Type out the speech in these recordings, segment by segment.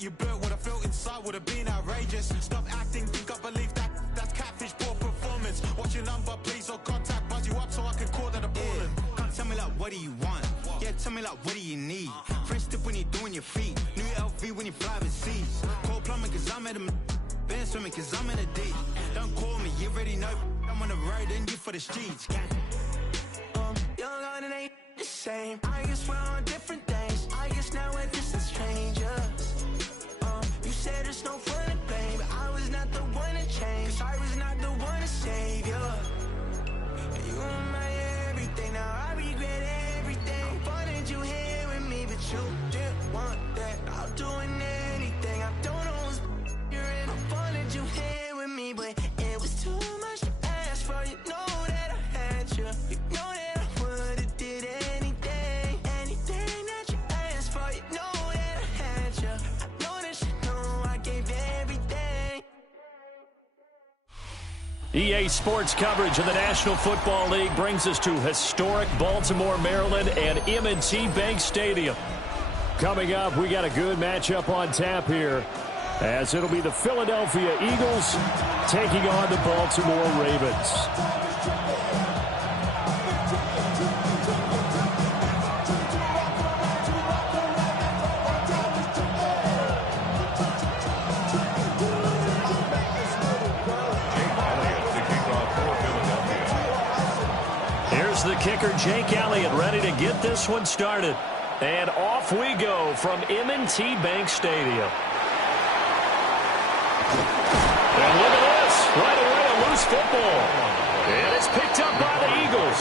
that you built, what I felt inside would have been outrageous. Stop acting, think I believe that's catfish, poor performance. Watch your number, please, or contact, buzz you up so I can call that a ballin'. Can't tell me like, what do you want? Yeah, tell me like, what do you need? Fresh tip when you're doing your feet. New LV when you fly overseas. Cold plumbing cause I'm at a been swimming cause I'm in a deep. Don't call me, you already know I'm on the road and you for the streets. Young on and ain't the same. I guess we're on different days. I guess now we're just as strangers. You said there's no fun to blame, but I was not the one to change. Cause I was not the one to save you. And you were my everything, now I regret everything. I wanted you here with me, but you didn't want that. I'll do anything, I don't know what's you're in. I wanted you here with me, but it was too much to ask for. You know that I had you. You know that I would've did anything, anything that you asked for. You know that I had you. I know that you know I gave everything. EA Sports coverage of the National Football League brings us to historic Baltimore, Maryland, and M&T Bank Stadium. Coming up, we got a good matchup on tap here, as it'll be the Philadelphia Eagles taking on the Baltimore Ravens. Here's the kicker, Jake Elliott, ready to get this one started. And off we go from M&T Bank Stadium. And look at this. Right away, a loose football. And it's picked up by the Eagles.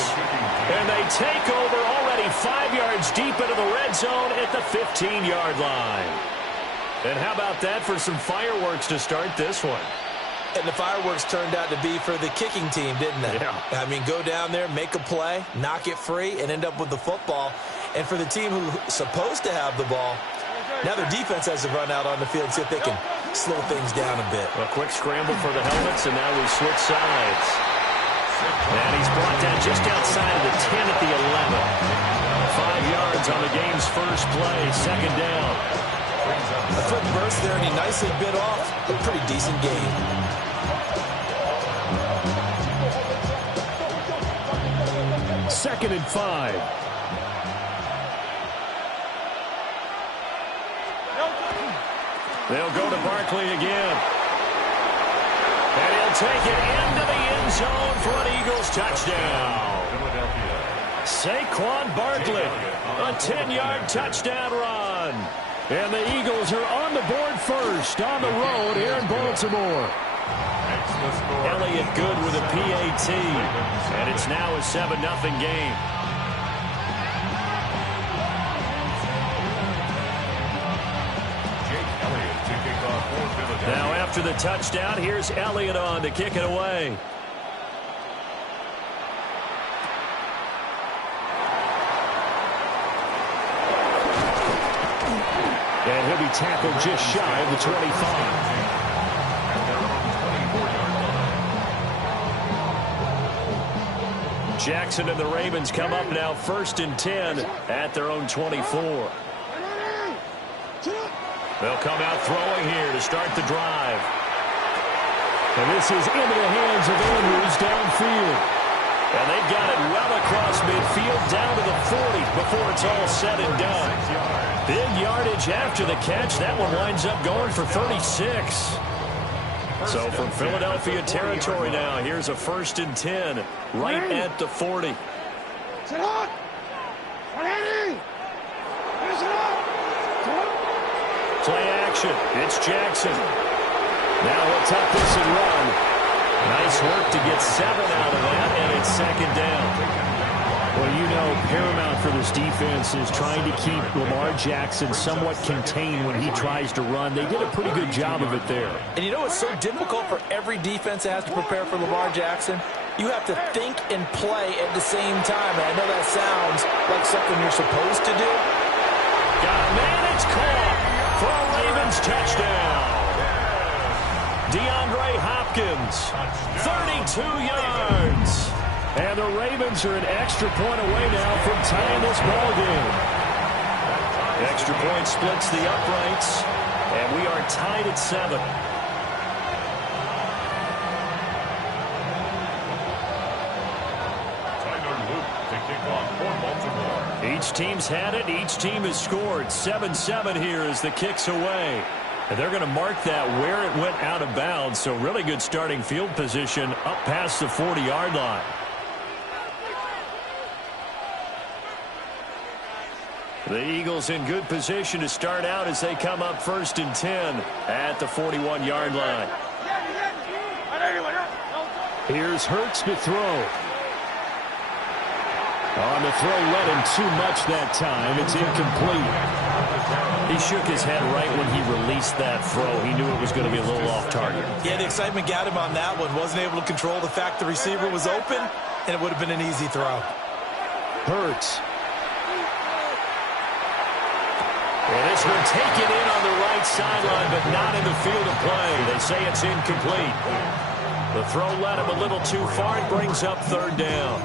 And they take over already 5 yards deep into the red zone at the 15-yard line. And how about that for some fireworks to start this one? And the fireworks turned out to be for the kicking team, didn't they? Yeah. I mean, go down there, make a play, knock it free, and end up with the football. And for the team who's supposed to have the ball, now their defense has to run out on the field, see if they can slow things down a bit. A quick scramble for the helmets, and now we switch sides. And he's brought down just outside of the 10 at the 11. 5 yards on the game's first play, second down. A quick burst there, and he nicely bit off a pretty decent game. Second and 5. They'll go to Barkley again. And he'll take it into the end zone for an Eagles touchdown. Saquon Barkley, a 10-yard touchdown run. And the Eagles are on the board first on the road here in Baltimore. Elliott good with a PAT. And it's now a 7-0 game. Now after the touchdown, here's Elliott on to kick it away. And he'll be tackled just shy of the 25. Jackson and the Ravens come up now 1st and 10 at their own 24. They'll come out throwing here to start the drive. And this is into the hands of Andrews downfield. And they've got it well across midfield down to the 40 before it's all said and done. Big yardage after the catch. That one winds up going for 36. So from Philadelphia territory now, here's a 1st and 10 right at the 40. Play action. It's Jackson. Now he'll tuck this and run. Nice work to get 7 out of that, and it's 2nd down. Well, you know, paramount for this defense is trying to keep Lamar Jackson somewhat contained when he tries to run. They did a pretty good job of it there. And you know it's so difficult for every defense that has to prepare for Lamar Jackson? You have to think and play at the same time. And I know that sounds like something you're supposed to do. Got a man, it's caught for a Ravens touchdown. DeAndre Hopkins, 32 yards. And the Ravens are an extra point away now from tying this ball game. Extra point splits the uprights. And are tied at 7. Each team's had it. Each team has scored. 7-7 here as the kick's away. And they're going to mark that where it went out of bounds. So really good starting field position up past the 40-yard line. The Eagles in good position to start out as they come up 1st and 10 at the 41-yard line. Here's Hurts to throw. On the throw, led him too much that time. It's incomplete. He shook his head right when he released that throw. He knew it was going to be a little off target. Yeah, the excitement got him on that one. Wasn't able to control the fact the receiver was open, and it would have been an easy throw. Hurts. Well, this one taken in on the right sideline, but not in the field of play. They say it's incomplete. The throw led him a little too far. It brings up 3rd down.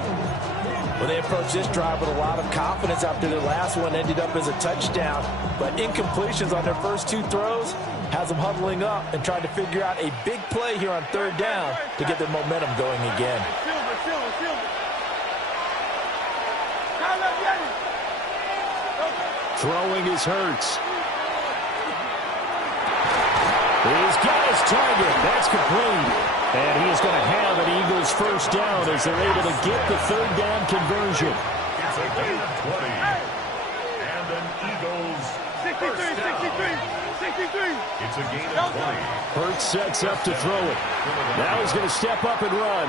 Well, they approached this drive with a lot of confidence after their last one ended up as a touchdown. But incompletions on their first 2 throws has them huddling up and trying to figure out a big play here on 3rd down to get their momentum going again. Throwing is Hurts. He's got his target. That's complete. And he is going to have an Eagles first down as they're able to get the 3rd down conversion. It's a gain of 20. And an Eagles 63. It's a gain of 20. Hurts sets up to throw it. Now he's going to step up and run.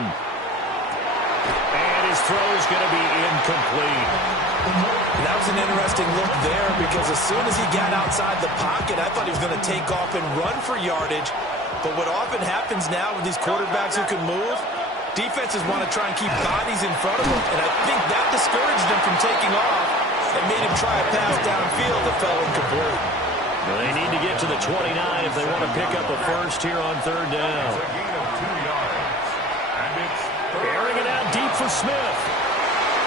And his throw is going to be incomplete. That was an interesting look there because as soon as he got outside the pocket, I thought he was going to take off and run for yardage. But what often happens now with these quarterbacks who can move, defenses want to try and keep bodies in front of them. And I think that discouraged him from taking off and made him try a pass downfield that fell incomplete. Well, they need to get to the 29 if they want to pick up a first here on 3rd down. It's a gain of 2 yards. And it's airing it out deep for Smith.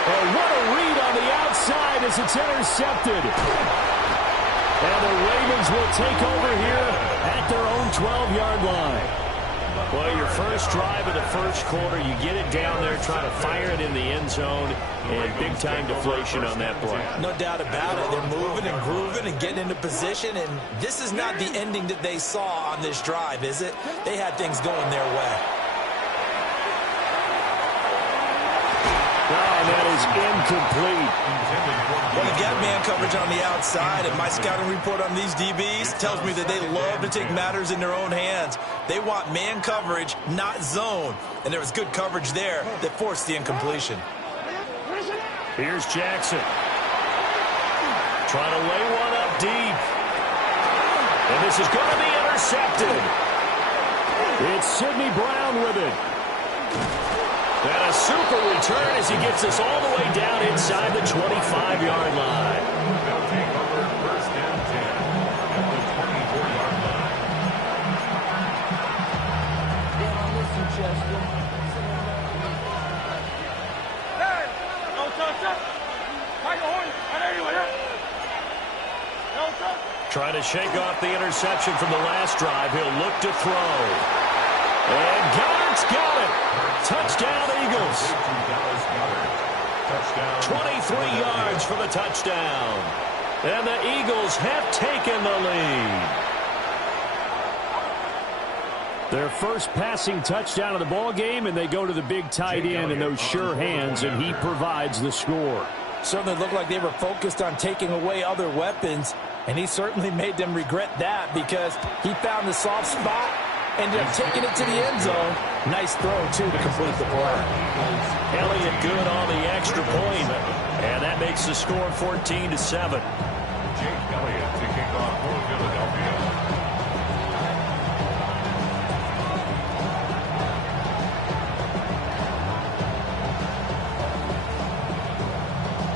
Oh, what a read on the outside as it's intercepted. And the Ravens will take over here at their own 12-yard line. Well, your first drive of the first quarter, you get it down there, try to fire it in the end zone, and big-time deflation on that play. No doubt about it. They're moving and grooving and getting into position, and this is not the ending that they saw on this drive, is it? They had things going their way. And that is incomplete. Well, they've got man coverage on the outside, and my scouting report on these DBs tells me that they love to take matters in their own hands. They want man coverage, not zone. And there was good coverage there that forced the incompletion. Here's Jackson. Trying to lay one up deep. And this is going to be intercepted. It's Sidney Brown with it. And a super return as he gets us all the way down inside the 25-yard line. They'll take over 1st and 10 at the 24-yard line. Trying to shake off the interception from the last drive. He'll look to throw. And Goddard's got it. Touchdown, Eagles. 23 yards for the touchdown. And the Eagles have taken the lead. Their first passing touchdown of the ball game, and they go to the big tight end in those sure hands, and he provides the score. Certainly looked like they were focused on taking away other weapons, and he certainly made them regret that because he found the soft spot, ended up taking it to the end zone. Nice throw, too, to complete the play. Elliott good on the extra point, and that makes the score 14-7. Jake Elliott to kick off for Philadelphia.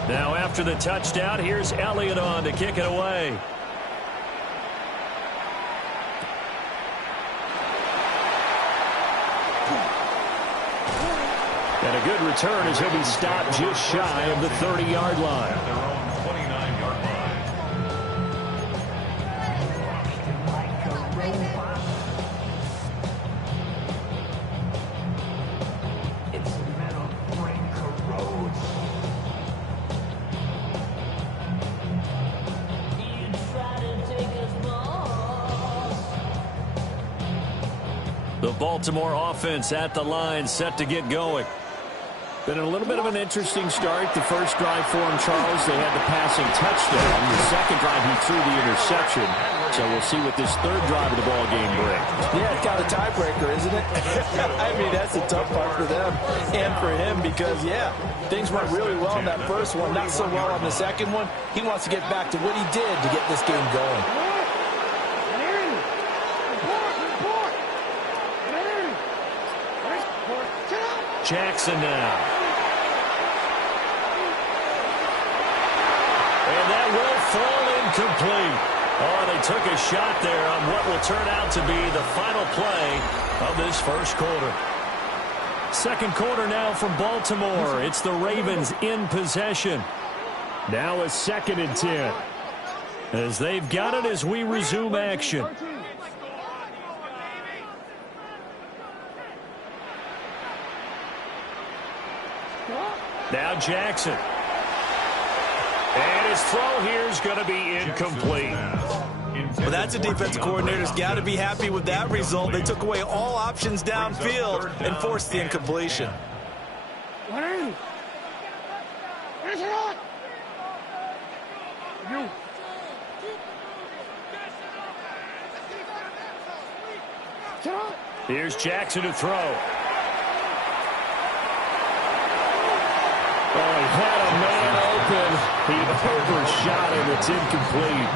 Now after the touchdown, here's Elliott on to kick it away. And a good return as he'll be stopped just shy of the 30-yard line. At their own 29-yard line. The Baltimore offense at the line, set to get going. Been a little bit of an interesting start. The first drive for him, Charles, they had the passing touchdown. The second drive, he threw the interception. So we'll see what this third drive of the ball game brings. Yeah, it's got a tiebreaker, isn't it? I mean, that's the tough part for them and for him because, yeah, things went really well in that first one, not so well on the second one. He wants to get back to what he did to get this game going. Jackson now. And that will fall incomplete. Oh, they took a shot there on what will turn out to be the final play of this first quarter. Second quarter now from Baltimore. It's the Ravens in possession. Now a 2nd and 10. As they've got it as we resume action. Now Jackson. And his throw here is going to be incomplete. Well, that's a defense coordinator's got to be happy with that result. They took away all options downfield and forced the incompletion. Here's Jackson to throw. Oh, he had a man open. He overshot him. It's incomplete.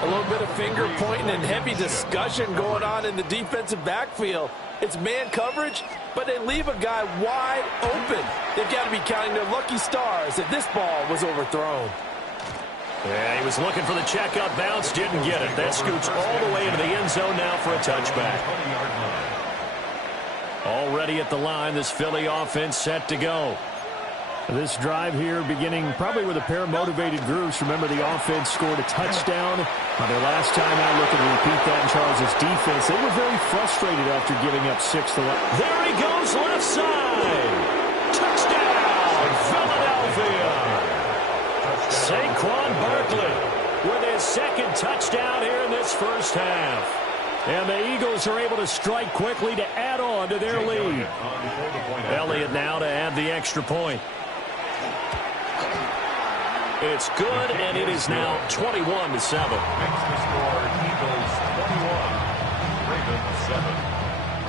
A little bit of finger pointing and heavy discussion going on in the defensive backfield. It's man coverage, but they leave a guy wide open. They've got to be counting their lucky stars that this ball was overthrown. Yeah, he was looking for the checkout bounce, didn't get it. That scoots all the way into the end zone now for a touchback. Already at the line, this Philly offense set to go. This drive here beginning probably with a pair of motivated groups. Remember, the offense scored a touchdown on their last time out. Looking to repeat that in Charles' defense. They were very frustrated after giving up 6 to 1. There he goes, left side. Touchdown, Philadelphia. Saquon Barkley with his 2nd touchdown here in this first half. And the Eagles are able to strike quickly to add on to their lead. Elliott now to add the extra point. It's good, and it is now 21-7. Makes the score Eagles 21, Ravens 7.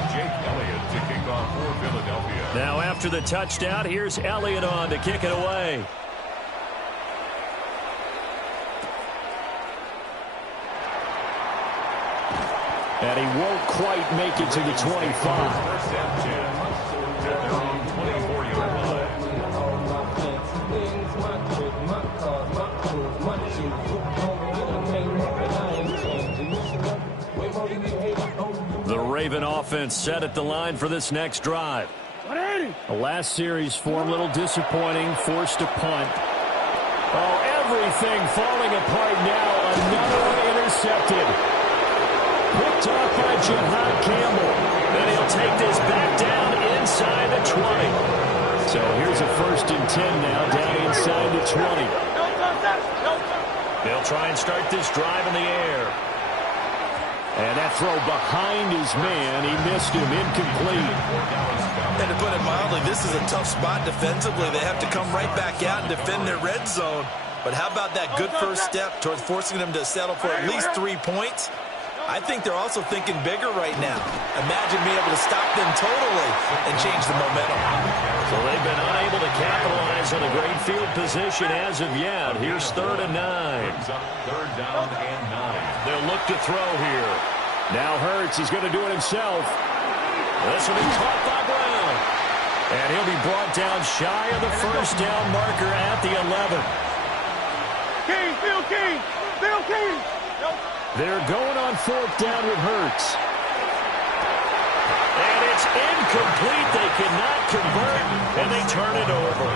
Jake Elliott to kick off for Philadelphia. Now after the touchdown, here's Elliott on to kick it away. And he won't quite make it to the 25. First and 10 at their own 24-yard line. The Raven offense set at the line for this next drive. The last series for him, a little disappointing, forced to punt. Oh, everything falling apart now. Another one intercepted. Picked off by Jahad Campbell. And he'll take this back down inside the 20. So here's a 1st and 10 now, down inside the 20. They'll try and start this drive in the air. And that throw behind his man, he missed him, incomplete. And to put it mildly, this is a tough spot defensively. They have to come right back out and defend their red zone. But how about that good first step towards forcing them to settle for at least 3 points? I think they're also thinking bigger right now. Imagine being able to stop them totally and change the momentum. So they've been unable to capitalize on a great field position as of yet. Here's 3rd and 9. Third down and 9. They'll look to throw here. Now Hurts, he's going to do it himself. This will be caught by Brown. And he'll be brought down shy of the first down marker at the 11. Bill King. They're going on 4th down with Hurts. And it's incomplete. They cannot convert, and they turn it over.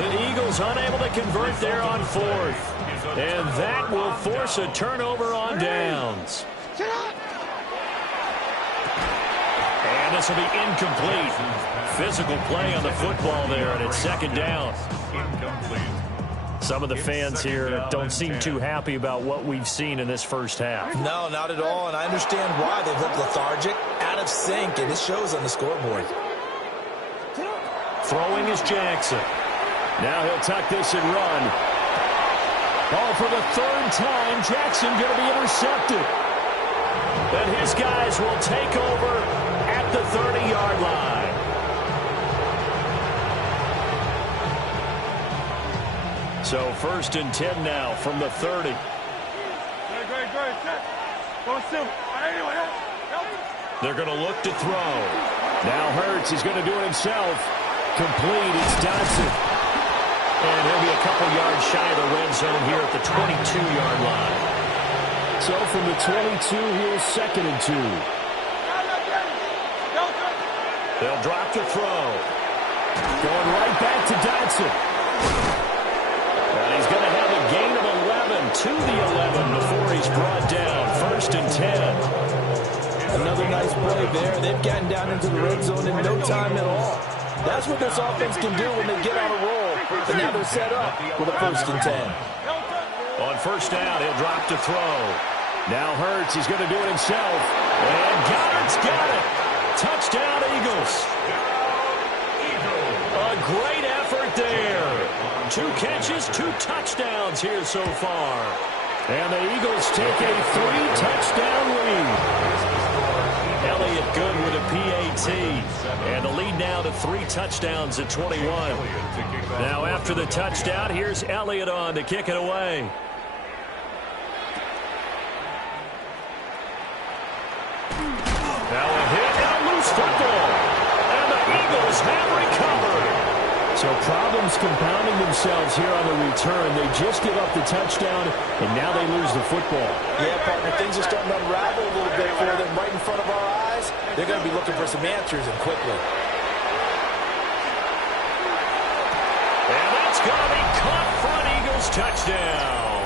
The Eagles unable to convert there on 4th. And that will force a turnover on downs. And this will be incomplete. Physical play on the football there, and it's 2nd down. Incomplete. Some of the fans here don't seem too happy about what we've seen in this first half. No, not at all, and I understand why they've looked lethargic, out of sync, and it shows on the scoreboard. Throwing is Jackson. Now he'll tuck this and run. Ball for the third time. Jackson going to be intercepted. And his guys will take over at the 30-yard line. So 1st and 10 now from the 30. They're going to look to throw. Now Hurts is going to do it himself. Complete. It's Dodson. And he'll be a couple yards shy of the red zone here at the 22-yard line. So from the 22, here's 2nd and 2. They'll drop the throw. Going right back to Dodson. And he's going to have a gain of 11 to the 11 before he's brought down. 1st and 10. Another nice play there. They've gotten down into the red zone in no time at all. That's what this offense can do when they get on a roll. And now they're set up with a 1st and 10. On 1st down, he'll drop to throw. Now Hurts, he's going to do it himself. And Goddard's got it. Touchdown, Eagles. A great effort there. 2 catches, 2 touchdowns here so far. And the Eagles take a 3-touchdown lead. Elliott good with a PAT. And the lead now to 3 touchdowns at 21. Now after the touchdown, here's Elliott on to kick it away. Now a hit and a loose football. And the Eagles have recovered. So problems compounding themselves here on the return. They just give up the touchdown, and now they lose the football. Yeah, partner, things are starting to unravel a little bit for them right in front of our eyes. They're going to be looking for some answers, and quickly. And that's going to be caught for an Eagles touchdown.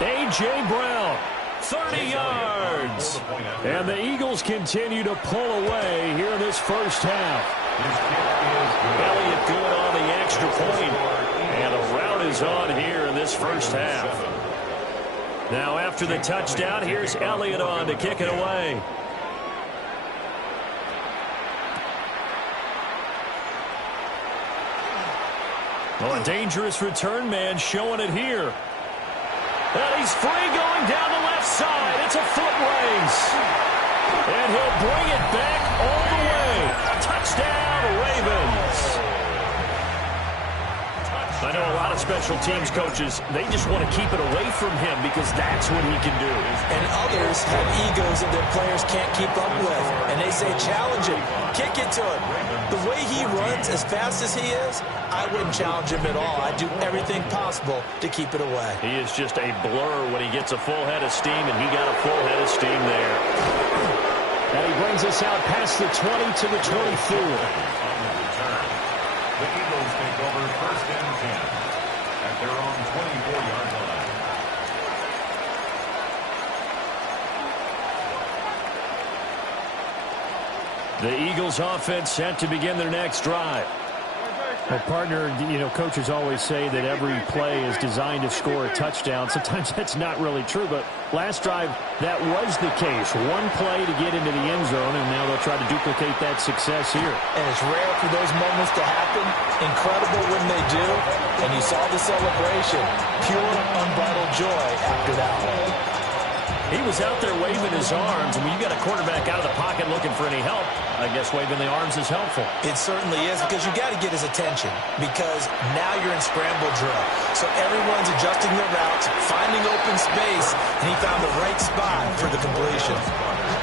A.J. Brown, 30 yards. And the Eagles continue to pull away here in this first half. Elliott good on the extra point. And a rout is on here in this first half. Now after the touchdown, here's Elliott on to kick it away. Well, a dangerous return man showing it here. And he's free going down the left side. It's a foot race. And he'll bring it back all the way. Touchdown, Ravens. I know a lot of special teams coaches, they just want to keep it away from him because that's what he can do. And others have egos that their players can't keep up with. And they say, challenge him, kick it to him. The way he runs as fast as he is, I wouldn't challenge him at all. I'd do everything possible to keep it away. He is just a blur when he gets a full head of steam, and he got a full head of steam there. And he brings us out past the 20 to the 24. The Eagles take over 1st and 10 at their own 24-yard line. The Eagles offense set to begin their next drive. Well, partner, you know, coaches always say that every play is designed to score a touchdown. Sometimes that's not really true, but last drive, that was the case. One play to get into the end zone, and now they'll try to duplicate that success here. And it's rare for those moments to happen. Incredible when they do. And you saw the celebration. Pure, unbridled joy after that one. He was out there waving his arms, and when you got a quarterback out of the pocket looking for any help, I guess waving the arms is helpful. It certainly is, because you got to get his attention, because now you're in scramble drill. So everyone's adjusting their routes, finding open space, and he found the right spot for the completion.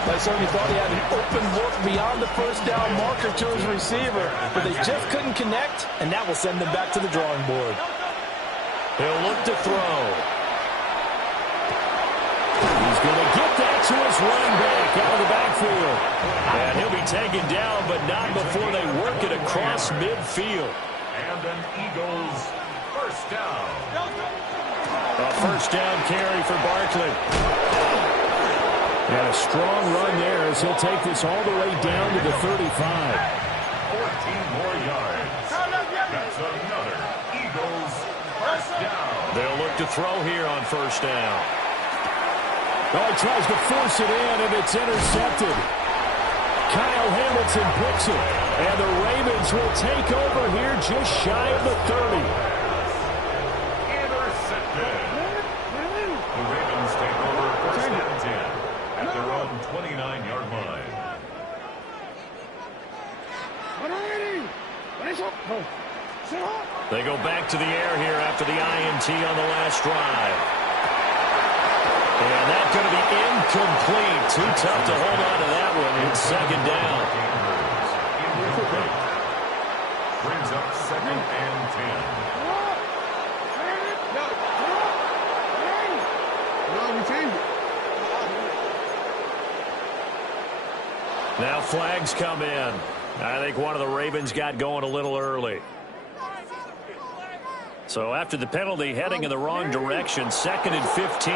Like somebody thought he had an open look beyond the first down marker to his receiver, but they just couldn't connect, and that will send them back to the drawing board. He'll look to throw. He's going to get that to his running back out of the backfield. And he'll be taken down, but not before they work it across midfield. And an Eagles first down. A first down carry for Barkley. And a strong run there as he'll take this all the way down to the 35. 14 more yards. That's another Eagles They'll look to throw here on first down. Oh, he tries to force it in, and it's intercepted. Kyle Hamilton picks it, and the Ravens will take over here just shy of the 30. Intercepted. The Ravens take over first and 10 at their own 29-yard line. They go back to the air here after the INT on the last drive. And that's going to be incomplete. Too tough to hold on to that one. It's second down. Brings up second and 10. Now flags come in. I think one of the Ravens got going a little early. So after the penalty, heading in the wrong direction, second and 15.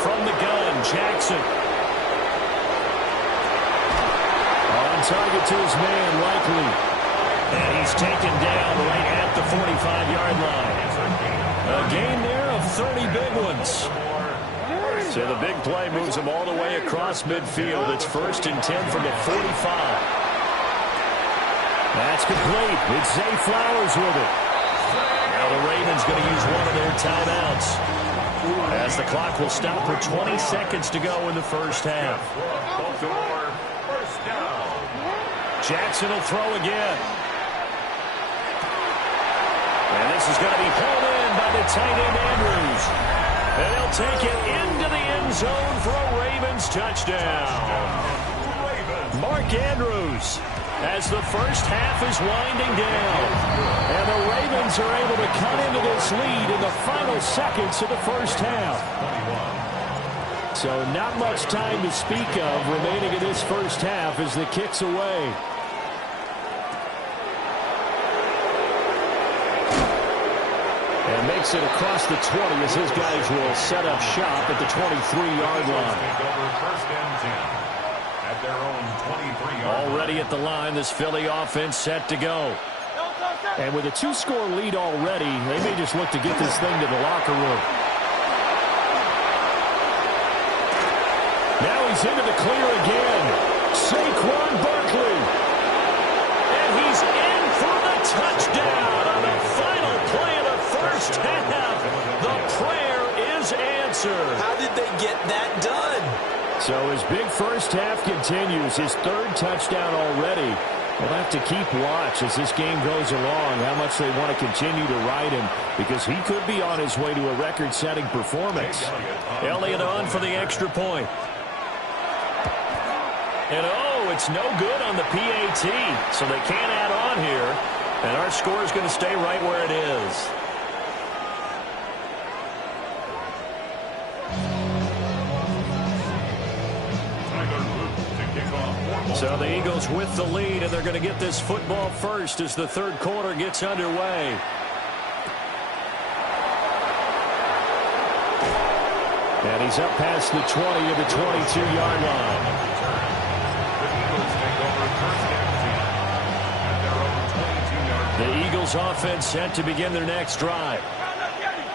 From the gun, Jackson. On target to his man, Likely. And he's taken down right at the 45-yard line. A gain there of 30 big ones. So the big play moves him all the way across midfield. It's first and 10 from the 45. That's complete. It's Zay Flowers with it. Now the Ravens going to use one of their timeouts, as the clock will stop for 20 seconds to go in the first half. Jackson will throw again. And this is going to be pulled in by the tight end Andrews. And they'll take it into the end zone for a Ravens touchdown. Mark Andrews, as the first half is winding down. And the Ravens are able to cut into this lead in the final seconds of the first half. So not much time to speak of remaining in this first half as the kick's away. And makes it across the 20 as his guys will set up shop at the 23-yard line. At their own 23-yard already at the line, this Philly offense set to go. And with a two-score lead already, they may just look to get this thing to the locker room. Now he's into the clear again. Saquon Barkley. And he's in for the touchdown on the final play of the first half. The prayer is answered. How did they get that done? So his big first half continues. His third touchdown already. We'll have to keep watch as this game goes along, how much they want to continue to ride him, because he could be on his way to a record-setting performance. Elliott on for the extra point. And oh, it's no good on the PAT, so they can't add on here. And our score is going to stay right where it is. So the Eagles with the lead, and they're going to get this football first as the third quarter gets underway. And he's up past the 20 of the 22-yard line. The Eagles offense set to begin their next drive.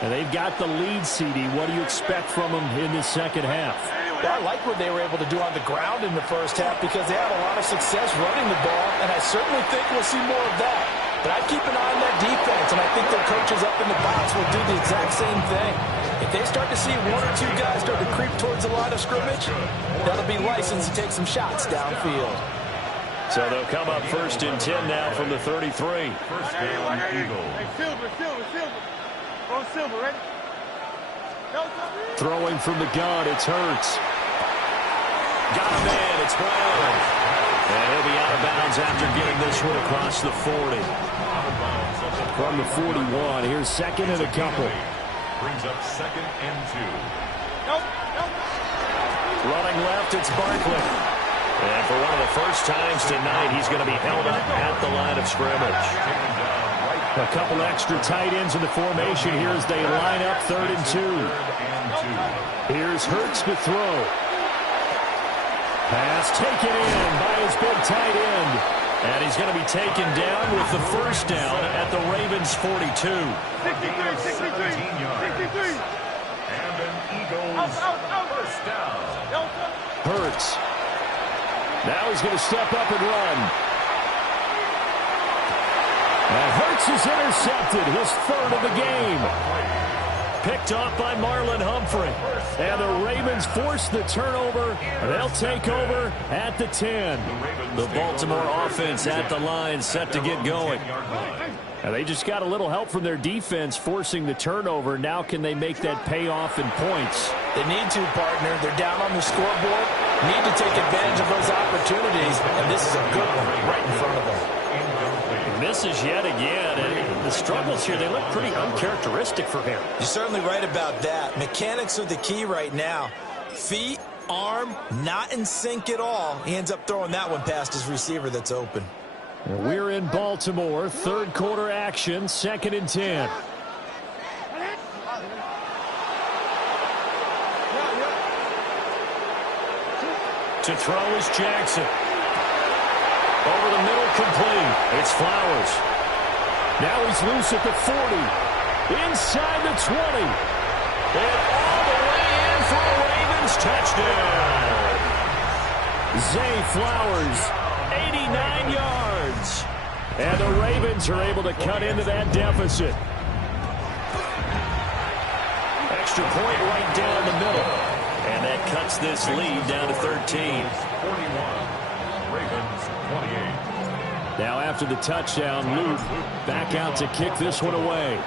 And they've got the lead, CD. What do you expect from them in the second half? Well, I like what they were able to do on the ground in the first half because they had a lot of success running the ball, and I certainly think we'll see more of that. But I'd keep an eye on that defense, and I think their coaches up in the box will do the exact same thing. If they start to see one or two guys start to creep towards the line of scrimmage, that'll be license to take some shots downfield. So they'll come up first and 10 now from the 33. First down, Eagles. Hey, Silver. Oh, Silver, ready? Throwing from the gun, it's Hurts. Got a man, it's Brown. And he'll be out of bounds after getting this one across the 40. From the 41, here's second and a couple. Brings up second and 2. Running left, it's Barkley. And for one of the first times tonight, he's going to be held up at the line of scrimmage. A couple extra tight ends in the formation here as they line up 3rd and 2. Here's Hurts to throw. Pass taken in by his big tight end. And he's going to be taken down with the first down at the Ravens' 42. 63, 63. And an Eagles first down. Hurts. Now he's going to step up and run. And Hurts is intercepted, his third of the game. Picked off by Marlon Humphrey. And the Ravens force the turnover. They'll take over at the 10. The Baltimore offense at the line, set to get going. And they just got a little help from their defense forcing the turnover. Now can they make that pay off in points? They need to, partner. They're down on the scoreboard. Need to take advantage of those opportunities. And this is a good one right in front of them. Misses yet again, and the struggles here, they look pretty uncharacteristic for him. You're certainly right about that. Mechanics are the key right now. Feet, arm, not in sync at all. He ends up throwing that one past his receiver that's open. We're in Baltimore, third quarter action, 2nd and 10. To throw is Jackson. Over the middle, complete. It's Flowers. Now he's loose at the 40. Inside the 20. And all the way in for a Ravens touchdown. Zay Flowers, 89 yards. And the Ravens are able to cut into that deficit. Extra point right down the middle. And that cuts this lead down to 13. 41. Ravens 28. Now after the touchdown, Luke back out to kick this one away.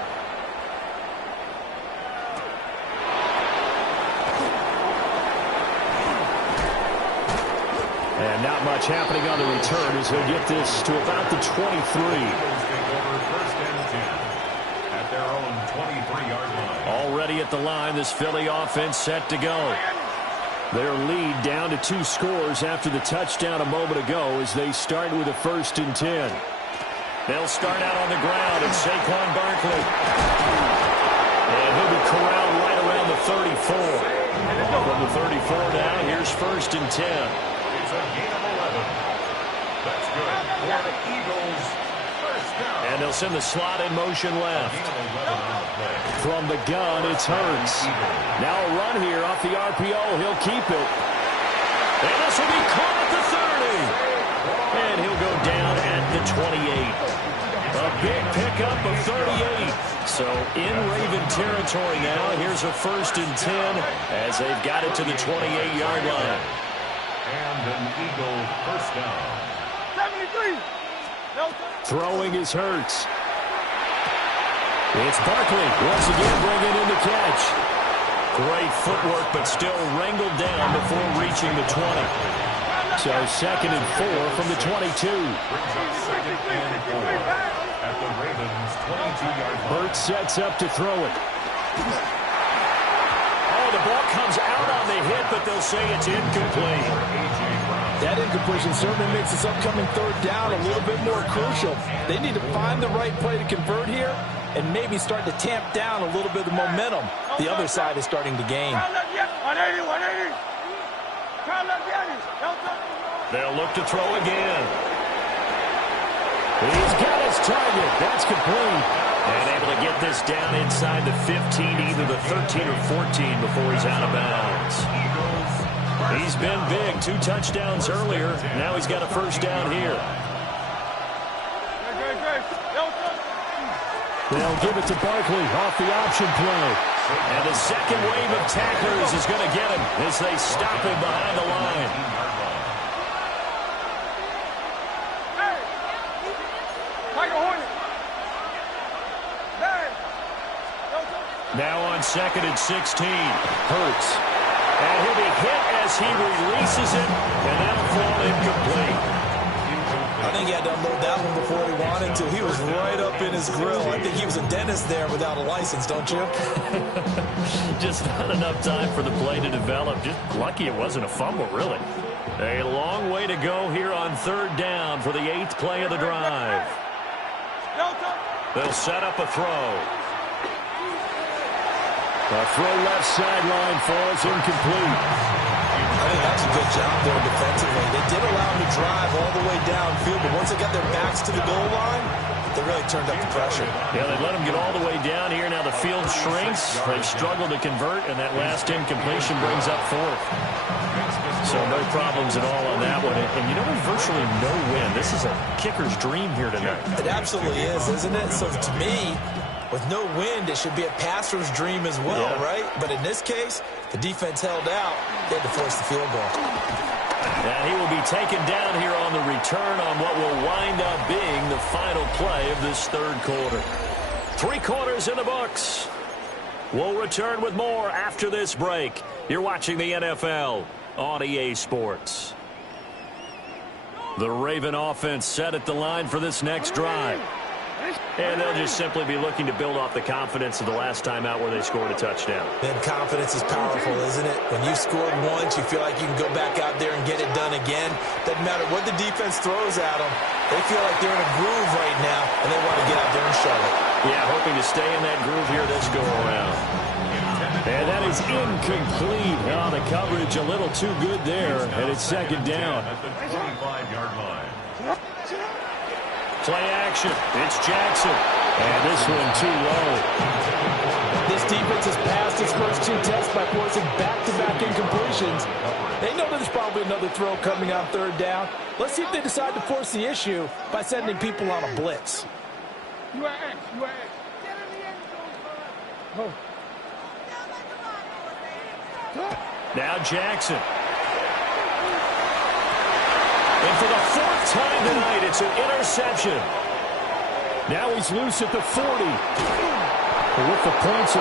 And not much happening on the return as he'll get this to about the 23. Eagles take over first and 10 at their own 23-yard line. Already at the line, this Philly offense set to go. Their lead down to 2 scores after the touchdown a moment ago as they start with a 1st and 10. They'll start out on the ground and Saquon Barkley. And he'll be corralled right around the 34. From the 34 now, here's 1st and 10. It's a gain of 11. That's good for the Eagles. First down. And they'll send the slot in motion left. Gain of 11 on the play. From the gun, it's Hurts. Now a run here off the RPO. He'll keep it. And this will be caught at the 30. And he'll go down at the 28. A big pickup of 38. So in Raven territory now. Here's a 1st and 10 as they've got it to the 28-yard line. And an Eagle first down. 73. Throwing is Hurts. It's Barkley once again bringing in the catch. Great footwork, but still wrangled down before reaching the 20. So 2nd and 4 from the 22. Brings up 2nd and 4 at the Ravens 22-yard line. Hurts sets up to throw it. Oh, the ball comes out on the hit, but they'll say it's incomplete. That incompletion certainly makes this upcoming 3rd down a little bit more crucial. They need to find the right play to convert here and maybe start to tamp down a little bit of the momentum the other side is starting to gain. 180, 180. They'll look to throw again. He's got his target. That's complete. And able to get this down inside the 15, either the 13 or 14 before he's out of bounds. He's been big. 2 touchdowns earlier. Now he's got a 1st down here. They'll give it to Barkley off the option play. And the second wave of tacklers is going to get him as they stop him behind the line. Now on 2nd and 16. Hurts. And he'll be hit as he releases it, and that'll fall incomplete. I think he had to unload that one before he wanted to. He was right up in his grill. I think he was a dentist there without a license, don't you? Just not enough time for the play to develop. Just lucky it wasn't a fumble, really. A long way to go here on 3rd down for the 8th play of the drive. They'll set up a throw. A throw left sideline falls incomplete. I think that's a good job there defensively. They did allow them to drive all the way downfield, but once they got their backs to the goal line, they really turned up the pressure. Yeah, they let them get all the way down here. Now the field shrinks. They've struggled to convert, and that last incompletion brings up fourth. So no problems at all on that one. And you know, there's virtually no wind. This is a kicker's dream here tonight. It absolutely is, isn't it? So to me, with no wind, it should be a passer's dream as well, right? But in this case, the defense held out. They had to force the field goal. And he will be taken down here on the return on what will wind up being the final play of this third quarter. 3 quarters in the books. We'll return with more after this break. You're watching the NFL on EA Sports. The Raven offense set at the line for this next drive. And they'll just simply be looking to build off the confidence of the last time out where they scored a touchdown. And confidence is powerful, isn't it? When you've scored once, you feel like you can go back out there and get it done again. Doesn't matter what the defense throws at them. They feel like they're in a groove right now, and they want to get out there and show it. Yeah, hoping to stay in that groove here this go-around. And that is incomplete. Oh, the coverage a little too good there, and it's second down. At the 25-yard line. Play action. It's Jackson. And this one too low. This defense has passed its first 2 tests by forcing back-to-back incompletions. They know there's probably another throw coming on third down. Let's see if they decide to force the issue by sending people on a blitz. You are X. You are X. Get in the end zone, Now Jackson. And for the 4th time tonight, it's an interception. Now he's loose at the 40. With the points